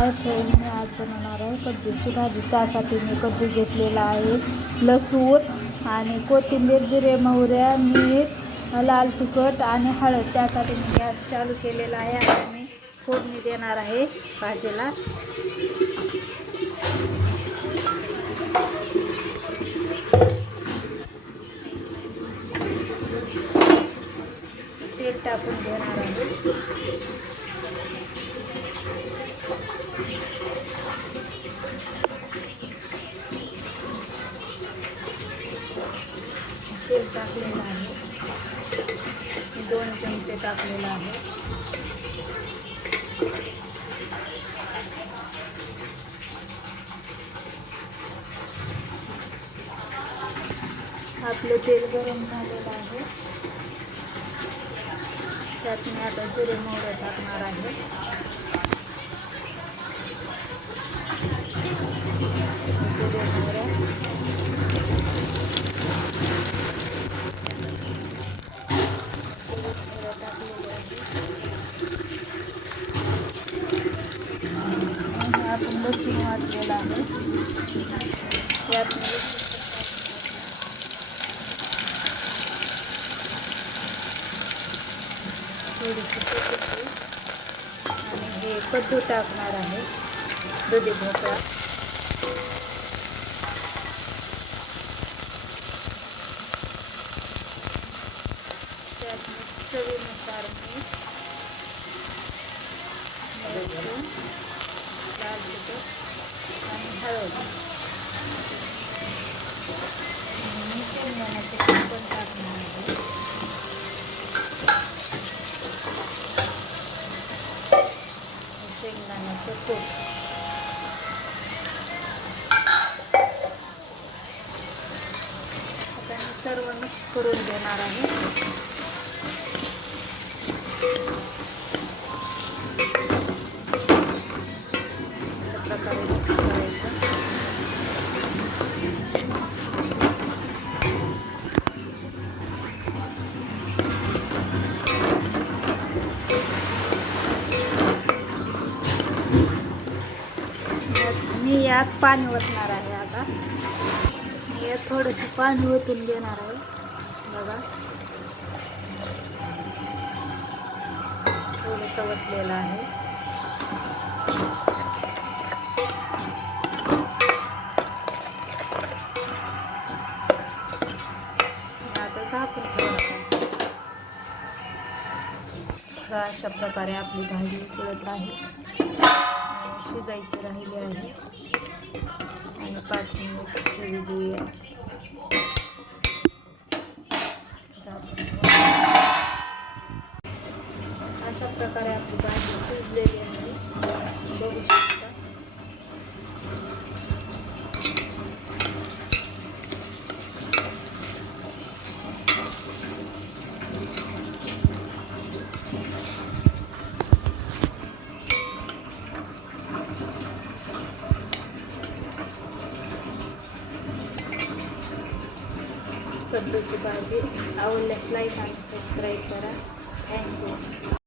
असं मी आज बनवणार आहे. कद्दूची भाजी त्यासाठी मी कद्दू घेतलेला आहे. लसूण आणि कोथिंबीर जिरे मोहऱ्या मीठ लाल तिखट आणि हळद. त्यासाठी मी गॅस चालू केलेला आहे आणि मी फोडणी देणार आहे भाजीला. तेल टाकून देणार तेल टाकलेलं आहे. दोन चमचे टाकलेलं आहे. आपलं तेल गरम झालेलं आहे. त्यात मी आता जिरे मोहरे टाकणार आहे जिरे मोहऱ्या मोहऱ्या टाकलेल्या आहेत. आणि आपण लसूण वाटलेला आहे त्यात मी लसूण थोडीशी आणि हे कद्दू टाकणार आहे. दुधी भोपळा. त्यात मी चवीनुसार मीठ लाल तिखट आणि हळद आणि मी शेंगदाण्याचे पीठ पण टाकणार आहे शेंगदाण्याचं कूट आता मी सर्व मिक्स करून देणार आहे. यात- पाणी ओतणार आहे आता. मी यात थोडंसं पाणी ओतून देणार आहे. बघा. थोडंसं ओतलेलं आहे. आता झाकून ठेवणार अशा प्रकारे आपली भाजी उकळत आहे. शिजायचे राहिली आहे. आणि पाच मिनिट शिजू देऊया अशा प्रकारे आपली भाजी शिजलेली आहे बघू शकता कद्दूची भाजी आवडल्यास लाईक आणि सबस्क्राईब करा. थँक्यू